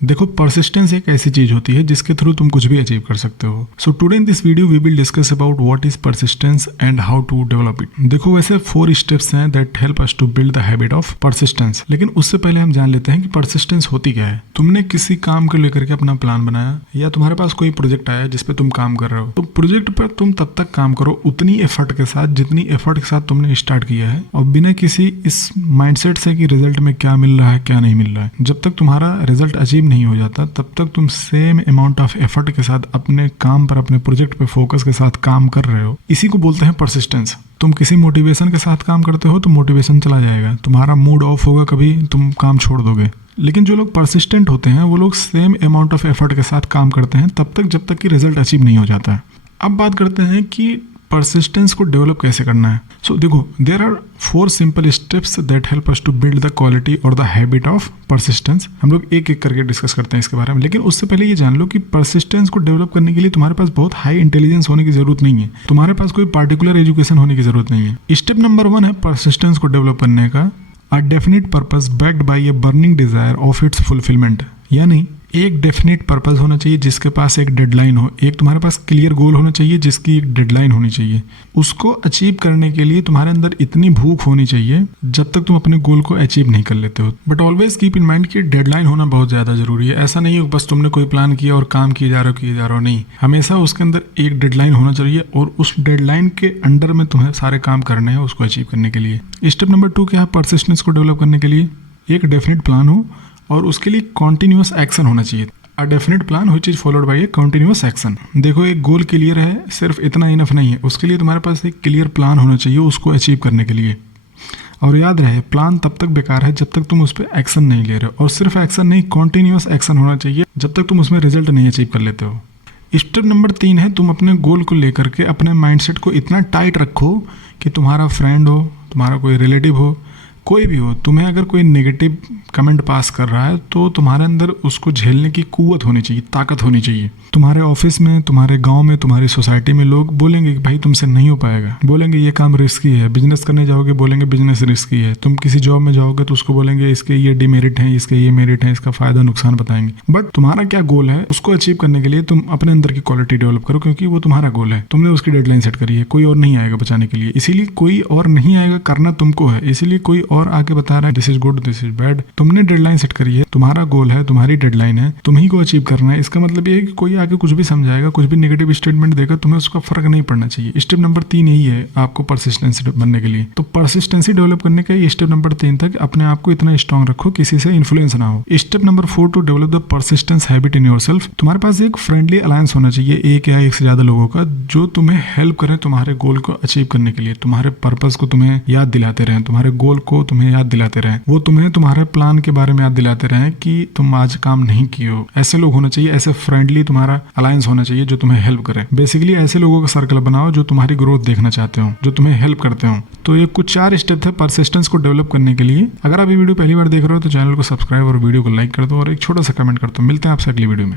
देखो, परसिस्टेंस एक ऐसी चीज होती है जिसके थ्रू तुम कुछ भी अचीव कर सकते हो। So today in this video we will discuss about what is persistence and how to develop it. देखो, वैसे 4 स्टेप्स हैं that help us to build the habit of persistence, लेकिन उससे पहले हम जान लेते हैं कि परसिस्टेंस होती क्या है। तुमने किसी काम को लेकर के अपना प्लान बनाया या तुम्हारे पास कोई प्रोजेक्ट आया जिसपे तुम काम कर रहे हो, तो प्रोजेक्ट पर तुम तब तक काम करो उतनी एफर्ट के साथ जितनी एफर्ट के साथ तुमने स्टार्ट किया है, और बिना किसी इस माइंडसेट से कि रिजल्ट में क्या मिल रहा है क्या नहीं मिल रहा है। जब तक तुम्हारा रिजल्ट अचीव नहीं हो जाता तब तक तुम सेम अमाउंट ऑफ एफर्ट के साथ अपने काम पर, अपने प्रोजेक्ट पे फोकस के साथ काम कर रहे हो। इसी को बोलते हैं परसिस्टेंस। तुम किसी मोटिवेशन के साथ काम करते हो तो मोटिवेशन चला जाएगा, तुम्हारा मूड ऑफ होगा, कभी तुम काम छोड़ दोगे। लेकिन जो लोग परसिस्टेंट होते हैं वो लोग सेम अमाउंट ऑफ एफर्ट के साथ काम करते हैं तब तक जब तक कि रिजल्ट अचीव नहीं हो जाता है। अब बात करते हैं कि परसिस्टेंस को डेवलप कैसे करना है। सो देखो, there are 4 simple steps that help us to build the quality और द हैबिट ऑफ परसिस्टेंस। हम लोग एक एक करके डिस्कस करते हैं इसके बारे में, लेकिन उससे पहले ये जान लो कि परसिस्टेंस को डेवलप करने के लिए तुम्हारे पास बहुत हाई इंटेलिजेंस होने की जरूरत नहीं है, तुम्हारे पास कोई पार्टिकुलर एजुकेशन होने की जरूरत नहीं है। स्टेप नंबर 1 है परसिस्टेंस को डेवलप करने का a definite purpose backed by a burning desire of its fulfilment. यानी एक डेफिनेट पर्पस होना चाहिए जिसके पास एक डेडलाइन हो, एक तुम्हारे पास क्लियर गोल होना चाहिए जिसकी एक डेडलाइन होनी चाहिए। उसको अचीव करने के लिए तुम्हारे अंदर इतनी भूख होनी चाहिए जब तक तुम अपने गोल को अचीव नहीं कर लेते हो। But always keep in mind कि डेडलाइन होना बहुत ज्यादा जरूरी है। ऐसा नहीं है बस तुमने कोई प्लान किया और काम किए जा रहे हो, नहीं, हमेशा उसके अंदर एक डेडलाइन होना चाहिए और उस डेडलाइन के अंडर में तुम्हें सारे काम करने हैं उसको अचीव करने के लिए। स्टेप नंबर 2 क्या है परसिस्टेंस को डेवलप करने के लिए? एक डेफिनेट प्लान हो और उसके लिए कॉन्टिन्यूअस एक्शन होना चाहिए। A definite plan which is followed by A continuous action. देखो, एक गोल क्लियर है, सिर्फ इतना इनफ नहीं है, उसके लिए तुम्हारे पास एक क्लियर प्लान होना चाहिए उसको अचीव करने के लिए। और याद रहे, प्लान तब तक बेकार है जब तक तुम उस पर एक्शन नहीं ले रहे हो, और सिर्फ एक्शन नहीं, कॉन्टिन्यूअस एक्शन होना चाहिए जब तक तुम उसमें रिजल्ट नहीं अचीव कर लेते हो। स्टेप नंबर 3 है तुम अपने गोल को लेकर के अपने माइंडसेट को इतना टाइट रखो कि तुम्हारा फ्रेंड हो, तुम्हारा कोई रिलेटिव हो, कोई भी हो, तुम्हें अगर कोई नेगेटिव कमेंट पास कर रहा है तो तुम्हारे अंदर उसको झेलने की कुव्वत होनी चाहिए, ताकत होनी चाहिए। तुम्हारे ऑफिस में, तुम्हारे गांव में, तुम्हारी सोसाइटी में लोग बोलेंगे कि भाई तुमसे नहीं हो पाएगा, बोलेंगे ये काम रिस्की है, बिजनेस करने जाओगे बोलेंगे बिजनेस रिस्की है, तुम किसी जॉब में जाओगे तो उसको बोलेंगे इसके ये डिमेरिट है, इसके ये मेरिट है, इसका फायदा नुकसान बताएंगे। बट तुम्हारा क्या गोल है, उसको अचीव करने के लिए तुम अपने अंदर की क्वालिटी डेवलप करो, क्योंकि वो तुम्हारा गोल है, तुमने उसकी डेडलाइन सेट करी है, कोई और नहीं आएगा बचाने के लिए। इसीलिए कोई और नहीं आएगा, करना तुमको है, इसीलिए कोई और आके बता रहा है this is good, this is bad. तुमने डेडलाइन सेट करी है, तुम्हारा गोल है, तुम्हारी डेडलाइन है, तुम्ही को अचीव करना है। इसका मतलब ये है कि कोई आके कुछ भी समझाएगा, कुछ भी नेगेटिव स्टेटमेंट देगा, तुम्हें उसका फर्क नहीं पड़ना चाहिए। स्टेप नंबर 3 यही है आपको परसिस्टेंसी बनने के लिए। तो परसिस्टेंसी डेवलप करने का ये स्टेप नंबर 3 तक अपने आप को इतना स्ट्रांग रखो किसी से इन्फ्लुएंस ना हो। Step number 4 to develop the persistence habit in yourself. तुम्हारे पास एक फ्रेंडली अलायंस होना चाहिए, एक या एक से ज्यादा लोगों का, जो तुम्हें हेल्प करें तुम्हारे गोल को अचीव करने के लिए, तुम्हारे पर्पस को तुम्हें याद दिलाते रहें, तुम्हारे गोल को तुम्हें याद दिलाते रहें, वो तुम्हें तुम्हारे प्लान के बारे में याद दिलाते रहें कि तुम आज काम नहीं किए हो। ऐसे लोग होना चाहिए, ऐसे फ्रेंडली तुम्हारा अलायंस होना चाहिए जो तुम्हें हेल्प करे। बेसिकली ऐसे लोगों का सर्कल बनाओ जो तुम्हारी ग्रोथ देखना चाहते हो, जो तुम्हें हेल्प करते हो। तो ये कुछ 4 स्टेप थे परसिस्टेंस को डेवलप करने के लिए। अगर आप ये वीडियो पहली बार देख रहे हो तो चैनल को सब्सक्राइब और वीडियो को लाइक कर दो और एक छोटा सा कमेंट कर दो। मिलते हैं आपसे अगली वीडियो में।